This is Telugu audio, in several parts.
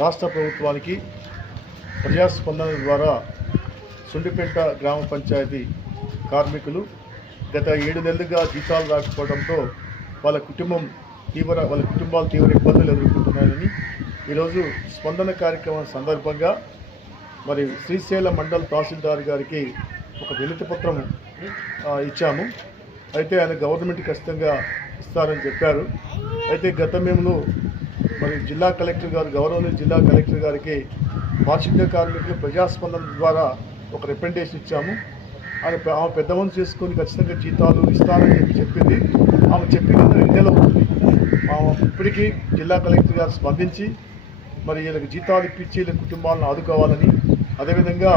రాష్ట్ర ప్రభుత్వానికి ప్రజాస్పందన ద్వారా సుండిపేట గ్రామ పంచాయతీ కార్మికులు గత ఏడు నెలలుగా జీతాలు రాకపోవడంతో వాళ్ళ కుటుంబం తీవ్ర వాళ్ళ కుటుంబాలు తీవ్ర ఇబ్బందులు ఎదుర్కొంటున్నారని ఈరోజు స్పందన కార్యక్రమం సందర్భంగా మరి శ్రీశైల మండల తహసీల్దార్ గారికి ఒక వినతి పత్రం ఇచ్చాము. అయితే ఆయన గవర్నమెంట్ ఖచ్చితంగా ఇస్తారని చెప్పారు. అయితే గత మేము మరి జిల్లా కలెక్టర్ గారు గౌరవనీయ జిల్లా కలెక్టర్ గారికి పారిశుద్ధ్య కార్మికులు ప్రజాస్పందన ద్వారా ఒక రిప్రజెంటేషన్ ఇచ్చాము. ఆయన ఆమె పెద్ద మనసు చేసుకొని ఖచ్చితంగా జీతాలు ఇస్తానని చెప్పి చెప్పింది. ఆమె చెప్పిన రెండు నెలలు అవుతుంది ఆమె ఇప్పటికీ జిల్లా కలెక్టర్ గారు స్పందించి మరి వీళ్ళకి జీతాలు ఇప్పించి వీళ్ళ కుటుంబాలను ఆదుకోవాలని అదేవిధంగా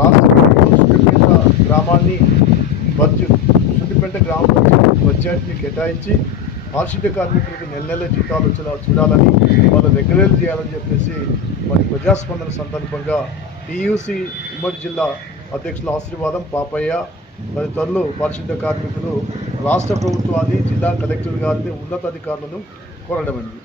రాష్ట్ర సుండిపేట గ్రామాన్ని బడ్జెట్ సుండిపేట గ్రామ పంచాయతీని బడ్జెట్ని కేటాయించి పారిశుద్ధ్య కార్మికులకు నెల నెల జీతాలు వచ్చేలా చూడాలని వాళ్ళు రెగ్యులర్ చేయాలని చెప్పేసి మరి ప్రజాస్పందన సందర్భంగా టీయూసీ ఉమ్మడి జిల్లా అధ్యక్షుల ఆశీర్వాదం పాపయ్య తదితరులు పారిశుద్ధ్య కార్మికులు రాష్ట్ర ప్రభుత్వాన్ని జిల్లా కలెక్టర్ గారిని ఉన్నతాధికారులను కోరడమైంది.